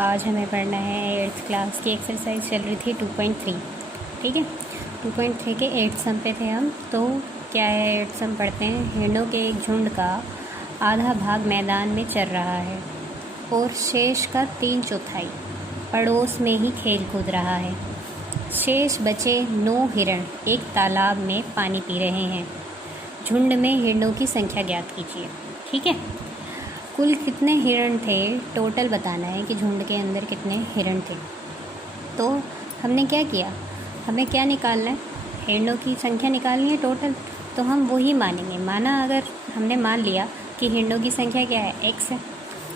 आज हमें पढ़ना है 8th क्लास की एक्सरसाइज चल रही थी 2.3। ठीक है, 2.3 के 8 सम पे थे हम। तो क्या है 8 सम पढ़ते हैं। हिरणों के एक झुंड का आधा भाग मैदान में चर रहा है और शेष का 3/4 पड़ोस में ही खेल कूद रहा है। शेष बचे 9 हिरण एक तालाब में पानी पी रहे हैं। झुंड में हिरणों की संख्या ज्ञात कीजिए। ठीक है, कुल कितने हिरण थे टोटल बताना है कि झुंड के अंदर कितने हिरण थे। तो हमने क्या किया, हमें क्या निकालना है, हिरणों की संख्या निकालनी है टोटल। तो हम वही मानेंगे। माना अगर हमने मान लिया कि हिरणों की संख्या क्या है, x है,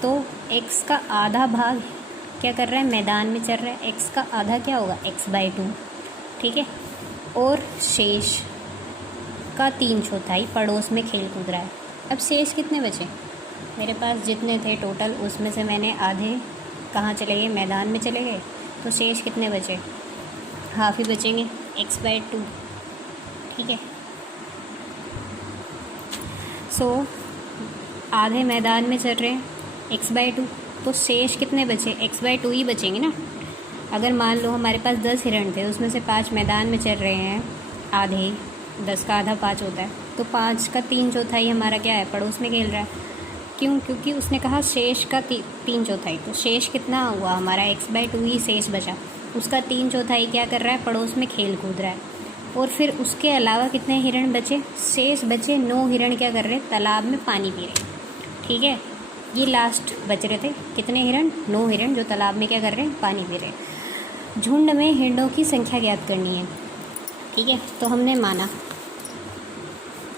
तो x का आधा भाग क्या कर रहा है, मैदान में चल रहा है। x का आधा क्या होगा, x/2। ठीक है, और शेष का 3/4 पड़ोस में खेल कूद रहा है। अब शेष कितने बचे, मेरे पास जितने थे टोटल उसमें से मैंने आधे कहाँ चले गए, मैदान में चले गए। तो शेष कितने बचे, हाफ ही बचेंगे, x/2। ठीक है, सो आधे मैदान में चल रहे हैं, x/2। तो शेष कितने बचे, x/2 ही बचेंगे ना। अगर मान लो हमारे पास 10 हिरण थे, उसमें से 5 मैदान में चल रहे हैं, आधे, 10 का आधा 5 होता है, तो 5 का 3/4 हमारा क्या है, पड़ोस में खेल रहा है। क्यों, क्योंकि उसने कहा शेष का 3/4। तो शेष कितना हुआ हमारा, x/2 ही शेष बचा। उसका 3/4 क्या कर रहा है, पड़ोस में खेल कूद रहा है। और फिर उसके अलावा कितने हिरण बचे, शेष बचे 9 हिरण क्या कर रहे हैं, तालाब में पानी पी रहे हैं। ठीक है, ये लास्ट बच रहे थे कितने हिरण, 9 हिरण जो तालाब में क्या कर रहे हैं, पानी पी रहे हैं। झुंड में हिरणों की संख्या ज्ञात करनी है। ठीक है, तो हमने माना,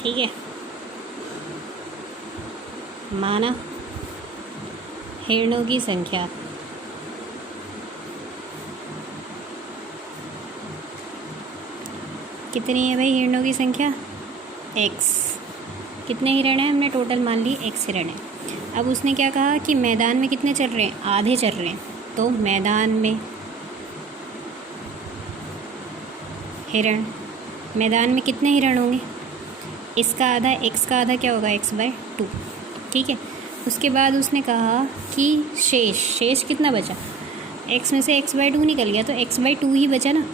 ठीक है, माना हिरणों की संख्या कितनी है भाई, हिरणों की संख्या x। कितने हिरण हैं, हमने टोटल मान ली x हिरण है। अब उसने क्या कहा कि मैदान में कितने चल रहे हैं, आधे चल रहे हैं। तो मैदान में हिरण, मैदान में कितने हिरण होंगे, इसका आधा, x का आधा क्या होगा, x/2। ठीक है, उसके बाद उसने कहा कि शेष कितना बचा, x में से x/2 निकल गया तो x/2 ही बचा ना।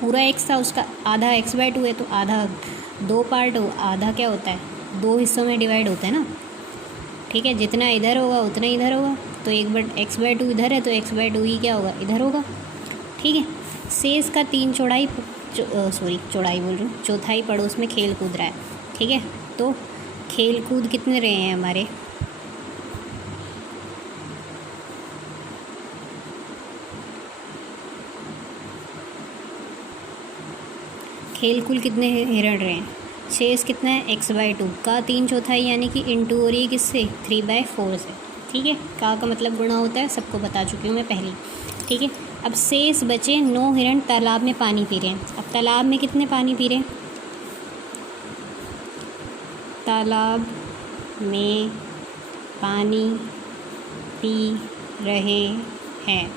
पूरा x था, उसका आधा x/2 है, तो आधा 2 पार्ट हो, आधा क्या होता है, 2 हिस्सों में डिवाइड होता है ना। ठीक है, जितना इधर होगा उतना इधर होगा। तो एक बार x/2 इधर है तो x/2 ही क्या होगा, इधर होगा। ठीक है, शेष का 3/4 चौड़ाई बोल रही हूँ, 1/4 पड़ोस में खेल कूद रहा है। ठीक है, तो खेल कूद कितने रहे हैं हमारे, खेल कुल कितने हिरण रहे हैं, शेष कितना है, x/2 का 3/4 यानी कि इंटू हो रही है किससे, 3/4 से। ठीक है, का मतलब गुणा होता है, सबको बता चुकी हूँ मैं पहले। ठीक है, अब शेष बचे 9 हिरण तालाब में पानी पी रहे हैं। अब तालाब में कितने पानी पी रहे हैं, तालाब में पानी पी रहे हैं,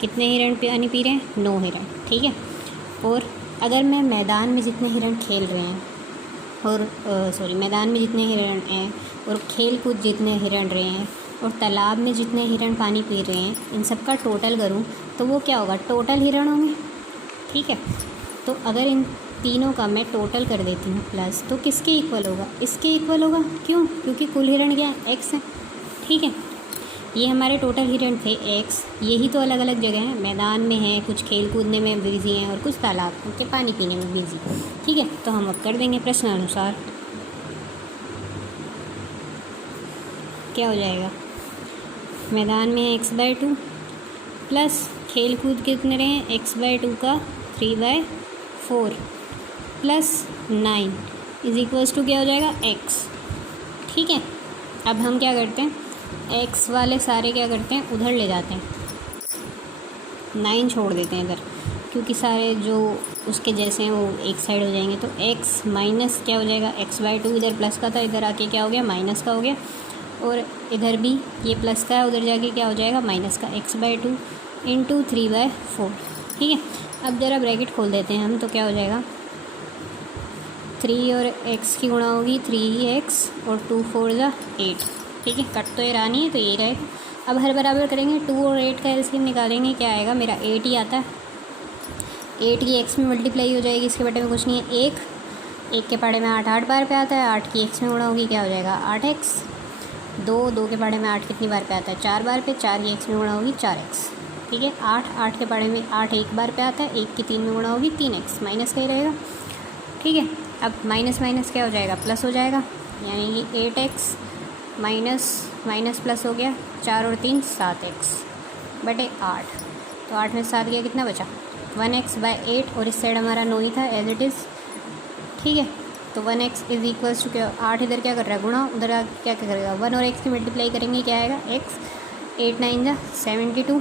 कितने हिरण पानी पी रहे हैं, 9 हिरण। ठीक है, और अगर मैं मैदान में जितने हिरण खेल रहे हैं और मैदान में जितने हिरण हैं और खेल कूद जितने हिरण रहे हैं और तालाब में जितने हिरण पानी पी रहे हैं, इन सब का टोटल करूं तो वो क्या होगा, टोटल हिरण होंगे। ठीक है, तो अगर इन तीनों का मैं टोटल कर देती हूँ प्लस, तो किसके इक्वल होगा, इसके इक्वल होगा। क्यों, क्योंकि कुल हिरण क्या है, x है। ठीक है, ये हमारे टोटल हिरण थे x। यही तो अलग अलग जगह हैं, मैदान में हैं, कुछ खेल कूदने में बिजी हैं और कुछ तालाब के पानी पीने में बिजी। ठीक है, तो हम अब कर देंगे प्रश्न अनुसार। क्या हो जाएगा, मैदान में है x/2 प्लस खेल कूद कितने रहे हैं, x/2 का 3/4 प्लस 9 इज इक्वल्स टू क्या हो जाएगा, x। ठीक है, अब हम क्या करते हैं, x वाले सारे क्या करते हैं, उधर ले जाते हैं, 9 छोड़ देते हैं इधर, क्योंकि सारे जो उसके जैसे हैं वो एक साइड हो जाएंगे। तो x माइनस क्या हो जाएगा, x/2 इधर प्लस का था, इधर आके क्या हो गया, माइनस का हो गया। और इधर भी ये प्लस का है, उधर जाके क्या हो जाएगा, माइनस का, x/2 इंटू 3/4। ठीक है, अब ज़रा ब्रैकेट खोल देते हैं हम, तो क्या हो जाएगा, 3 और x की गुणा होगी 3x और 2 4 ज़ा 8। ठीक है, कट तो ये रानी है तो ये रहेगा। अब हर बराबर करेंगे, 2 और 8 का एलसीएम निकालेंगे, क्या आएगा मेरा 8 ही आता है। 8 की x में मल्टीप्लाई हो जाएगी, इसके बटे में कुछ नहीं है, 1 के पहाड़े में 8 8 बार पे आता है, 8 की x में गुणा होगी, क्या हो जाएगा 8x। 2 के पहाड़े में 8 कितनी बार पे आता है 4 बार पे, 4 की x में गुणा होगी 4x। ठीक है, 8 के पहाड़े में 8 एक बार पे आता है, 1 की 3 में गुणा होगी 3x, माइनस का ही रहेगा। ठीक है, अब माइनस माइनस क्या हो जाएगा प्लस हो जाएगा, यानी कि 8x माइनस माइनस प्लस हो गया, 4 और 3 7x बटे 8। तो 8 में 7 गया, कितना बचा 1x/8, और इस साइड हमारा 9 ही था एज इट इज़। ठीक है, तो 1x इज इक्वल्स टू क्या, 8 इधर क्या कर रहा है गुणा, उधर क्या करेगा 1 और x की मल्टीप्लाई करेंगे, क्या आएगा x, 8 9 जा 72।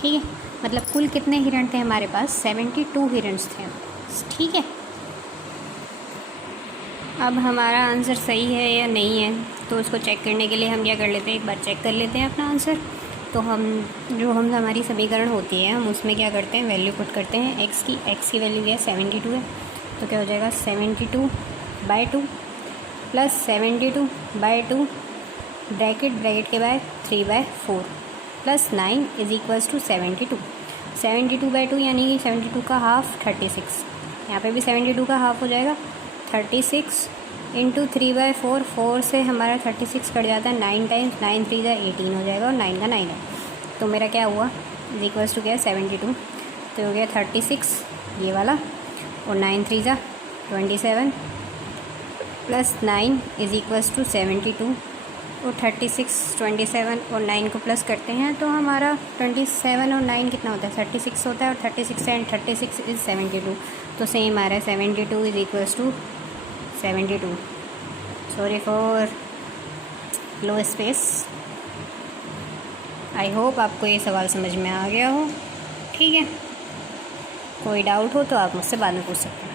ठीक है, मतलब कुल कितने हिरण थे हमारे पास 72 हिरण्स थे। ठीक है, अब हमारा आंसर सही है या नहीं है, तो उसको चेक करने के लिए हम क्या कर लेते हैं, एक बार चेक कर लेते हैं अपना आंसर। तो हम हमारी समीकरण होती है, हम उसमें क्या करते हैं वैल्यू पुट करते हैं x की वैल्यू क्या है 72 है, तो क्या हो जाएगा 72/2 प्लस 72/2 ब्रैकेट के बाद 3/4 प्लस 9 इज इक्वल्स टू 72। 72/2 यानी कि 72 का हाफ 36, यहाँ पे भी 72 का हाफ हो जाएगा 36 इंटू 3/4, 4 से हमारा 36 कट जाता है 9 टाइम्स, 9 3 जा 18 हो जाएगा, और 9 का 9 है, तो मेरा क्या हुआ इज इक्वल्स टू क्या है 72, तो हो गया 36 ये वाला, और 9 3 जा 27 प्लस 9 इज इक्वल्स टू 72, और 36 27 और 9 को प्लस करते हैं तो हमारा 27 और 9 कितना होता है 36 होता है, और 36 एंड 36 इज़ 72, तो सेम आ रहा है 72 is equals to 72। Sorry for low space. I hope आपको ये सवाल समझ में आ गया हो। ठीक है, कोई डाउट हो तो आप मुझसे बाद में पूछ सकते हैं।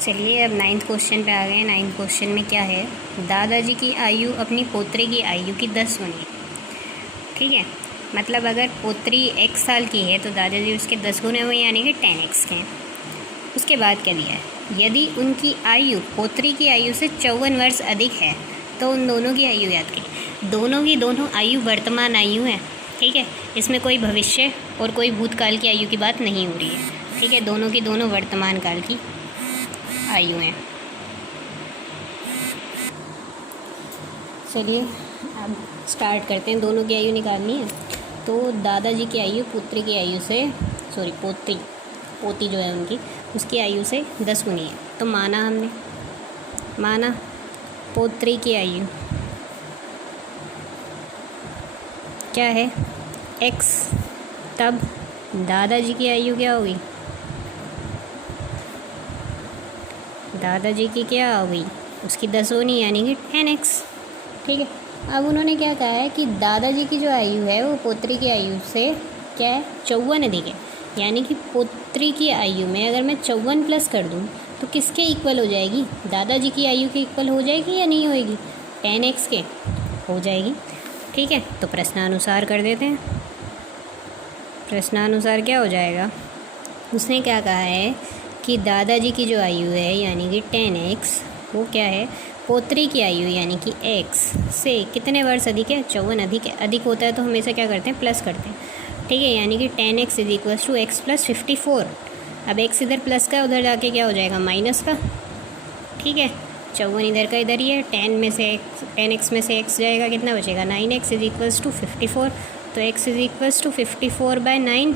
चलिए अब 9th क्वेश्चन पे आ गए। 9th क्वेश्चन में क्या है, दादाजी की आयु अपनी पोत्री की आयु की 10 गुनी। ठीक है, मतलब अगर पोत्री 1 साल की है तो दादाजी उसके 10 गुने हुए, यानी कि 10x के हैं। उसके बाद क्या दिया है, यदि उनकी आयु पोत्री की आयु से 54 वर्ष अधिक है तो उन दोनों की आयु याद करें। दोनों की दोनों आयु वर्तमान आयु है। ठीक है, इसमें कोई भविष्य और कोई भूतकाल की आयु की बात नहीं हो रही है। ठीक है, दोनों की दोनों वर्तमान काल की आयु हैं। चलिए अब स्टार्ट करते हैं, दोनों की आयु निकालनी है। तो दादाजी की आयु पुत्री की आयु से, सॉरी पोती जो है उनकी, उसकी आयु से 10 गुनी है। तो माना पोत्री की आयु क्या है x, तब दादाजी की आयु क्या होगी, दादाजी की क्या हो गई उसकी 10 गुनी यानी कि 10x। ठीक है, अब उन्होंने क्या कहा है कि दादाजी की जो आयु है वो पोत्री की आयु से क्या है 54 अधिक है, यानी कि पोत्री की आयु में अगर मैं 54 प्लस कर दूं तो किसके इक्वल हो जाएगी, दादाजी की आयु के इक्वल हो जाएगी या नहीं होएगी, 10x के हो जाएगी। ठीक है, तो प्रश्नानुसार कर देते हैं। प्रश्नानुसार क्या हो जाएगा, उसने क्या कहा है कि दादाजी की जो आयु है यानी कि 10x, वो क्या है पोत्री की आयु यानी कि x से कितने वर्ष अधिक है, 54 अधिक है। अधिक होता है तो हमेशा क्या करते हैं प्लस करते हैं। ठीक है, यानी कि 10x is equals to x plus 54। अब x इधर प्लस का, उधर जाके क्या हो जाएगा माइनस का। ठीक है, 54 इधर का इधर ही है, 10x में से x जाएगा, कितना बचेगा 9x इज इक्वल्स टू 54। तो x इज इक्वल्स टू 54/9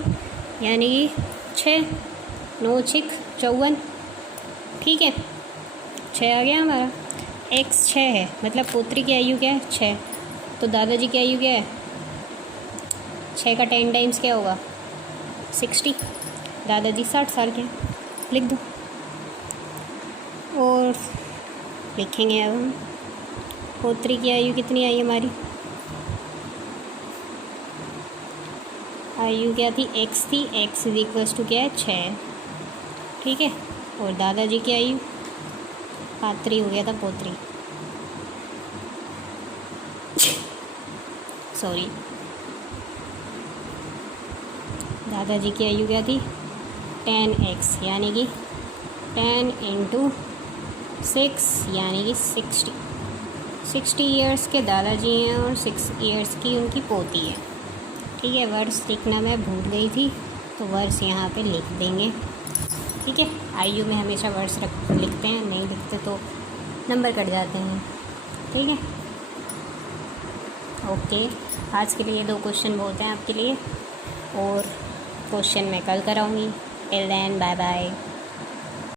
यानी कि 6 9 6 54। ठीक है, 6 आ गया हमारा, x 6 है, मतलब पुत्री की आयु क्या है 6, तो दादाजी की आयु क्या है 6 का 10 टाइम्स क्या होगा 60, दादाजी 60 साल के हैं, लिख दो। और लिखेंगे अब हम पोत्री की आयु कितनी आई हमारी, आयु क्या थी x थी, x इज इक्वल्स टू क्या है 6। ठीक है, और दादाजी की आयु पात्री हो गया था पोत्री, सॉरी दादाजी की आयु क्या थी 10x यानी कि 10 × 6 यानी कि 60, 60 ईयर्स के दादाजी हैं और 6 ईयर्स की उनकी पोती है। ठीक है, वर्ष लिखना मैं भूल गई थी, तो वर्ष यहाँ पे लिख देंगे। ठीक है, आयु में हमेशा वर्ष लिखते हैं, नहीं लिखते तो नंबर कट जाते हैं। ठीक है, ओके। आज के लिए 2 क्वेश्चन बहुत हैं आपके लिए, और क्वेश्चन मैं कल कराऊँगी। Till then, bye bye.